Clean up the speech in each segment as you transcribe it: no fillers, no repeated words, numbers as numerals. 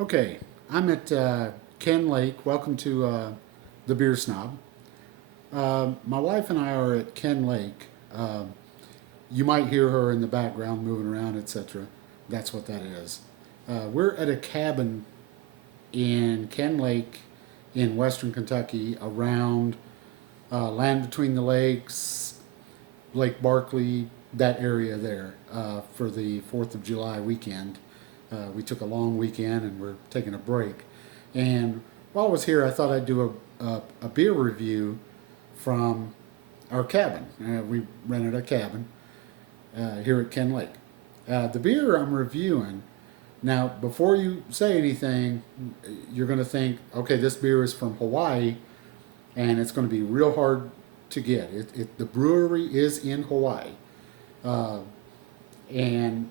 Okay, I'm at Ken Lake. Welcome to the Beer Snob. My wife and I are at Ken Lake. You might hear her in the background moving around, etc. That's what that is. We're at a cabin in Ken Lake in western Kentucky around Land Between the Lakes, Lake Barkley, that area there for the 4th of July weekend. We took a long weekend and we're taking a break. And while I was here, I thought I'd do a beer review from our cabin. We rented a cabin here at Ken Lake. The beer I'm reviewing, now, before you say anything, you're going to think, okay, this beer is from Hawaii and it's going to be real hard to get. The brewery is in Hawaii. Uh, and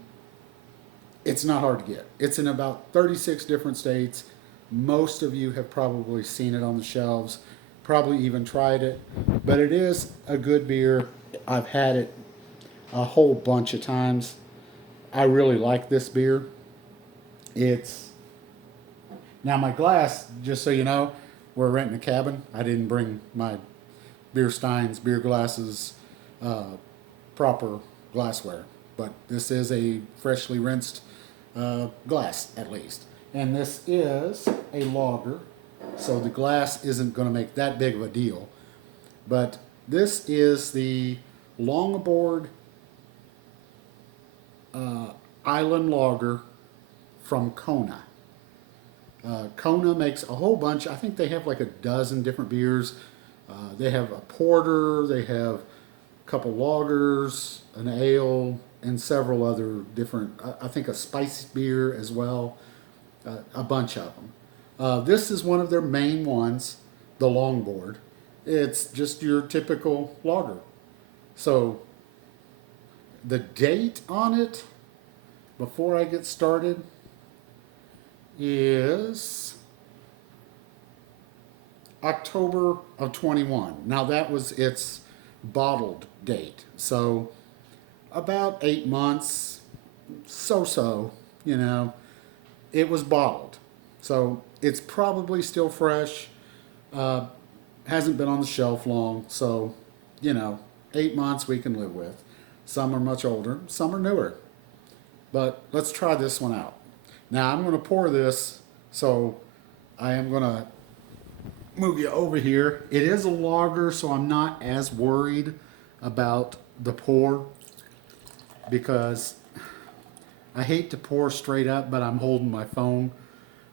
it's not hard to get. It's in about 36 different states. Most of you have probably seen it on the shelves, probably even tried it, but it is a good beer. I've had it a whole bunch of times. I really like this beer. It's now my glass, just so you know, we're renting a cabin. I didn't bring my beer steins, beer glasses, uh, proper glassware, but this is a freshly rinsed glass at least. And this is a lager, so the glass isn't going to make that big of a deal. But this is the Longboard uh, Island Lager from Kona. Kona makes a whole bunch. I think they have like a dozen different beers. They have a porter, they have a couple lagers, an ale, and several other different, I think a spice beer as well, a bunch of them. This is one of their main ones, the Longboard. It's just your typical lager. So the date on it, before I get started, is October of 21. Now that was its bottled date. So about 8 months, so, you know, it was bottled. So it's probably still fresh. Uh, hasn't been on the shelf long. So, you know, 8 months we can live with. Some are much older, some are newer. But let's try this one out. Now I'm going to pour this, so I am going to move you over here. It is a lager, so I'm not as worried about the pour because I hate to pour straight up, but I'm holding my phone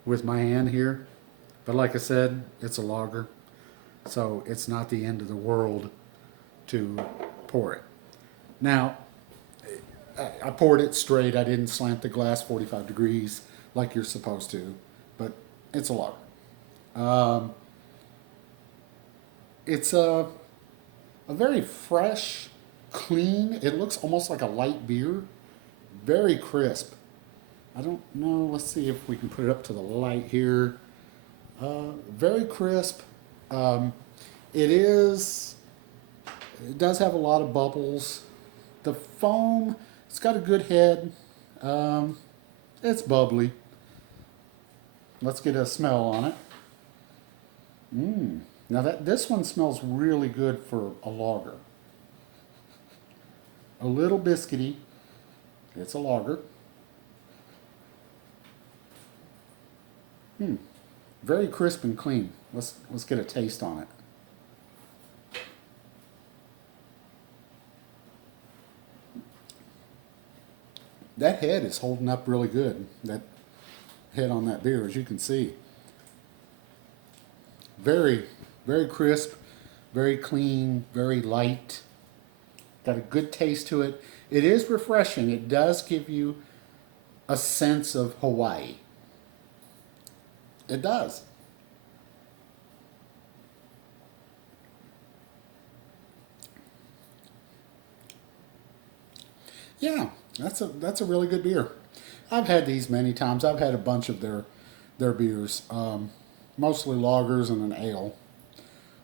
with my hand here. But like I said, it's a lager, so it's not the end of the world to pour it. Now, I poured it straight. I didn't slant the glass 45 degrees like you're supposed to, but it's a lager. Um, it's a very fresh, clean. It looks almost like a light beer. Very crisp. I don't know. Let's see if we can put it up to the light here. Very crisp. Um, it is. It does have a lot of bubbles. The foam. It's got a good head. Um, it's bubbly. Let's get a smell on it. Now this one smells really good for a lager. A little biscuity. It's a lager. Very crisp and clean. Let's get a taste on it. That head is holding up really good. That head on that beer, as you can see. Very, very crisp, very clean, very light. Got a good taste to it. It is refreshing. It does give you a sense of Hawaii. It does. Yeah, that's a really good beer. I've had these many times. I've had a bunch of their beers, mostly lagers and an ale.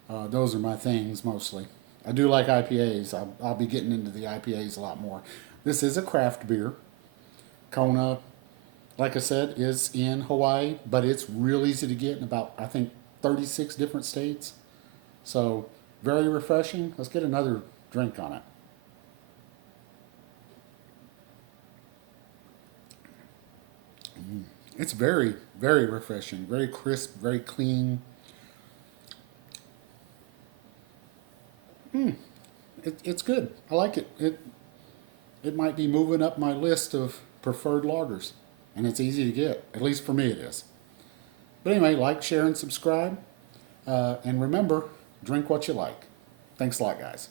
Those are my things mostly. I do like IPAs. I'll be getting into the IPAs a lot more. This is a craft beer. Kona like I said, is in Hawaii, but it's real easy to get in about, I think, 36 different states. So very refreshing. Let's get another drink on it. It's very, very refreshing, very crisp, very clean. It's good. I like it. It might be moving up my list of preferred lagers, and it's easy to get. At least for me, it is. But anyway, like, share, and subscribe. And remember, drink what you like. Thanks a lot, guys.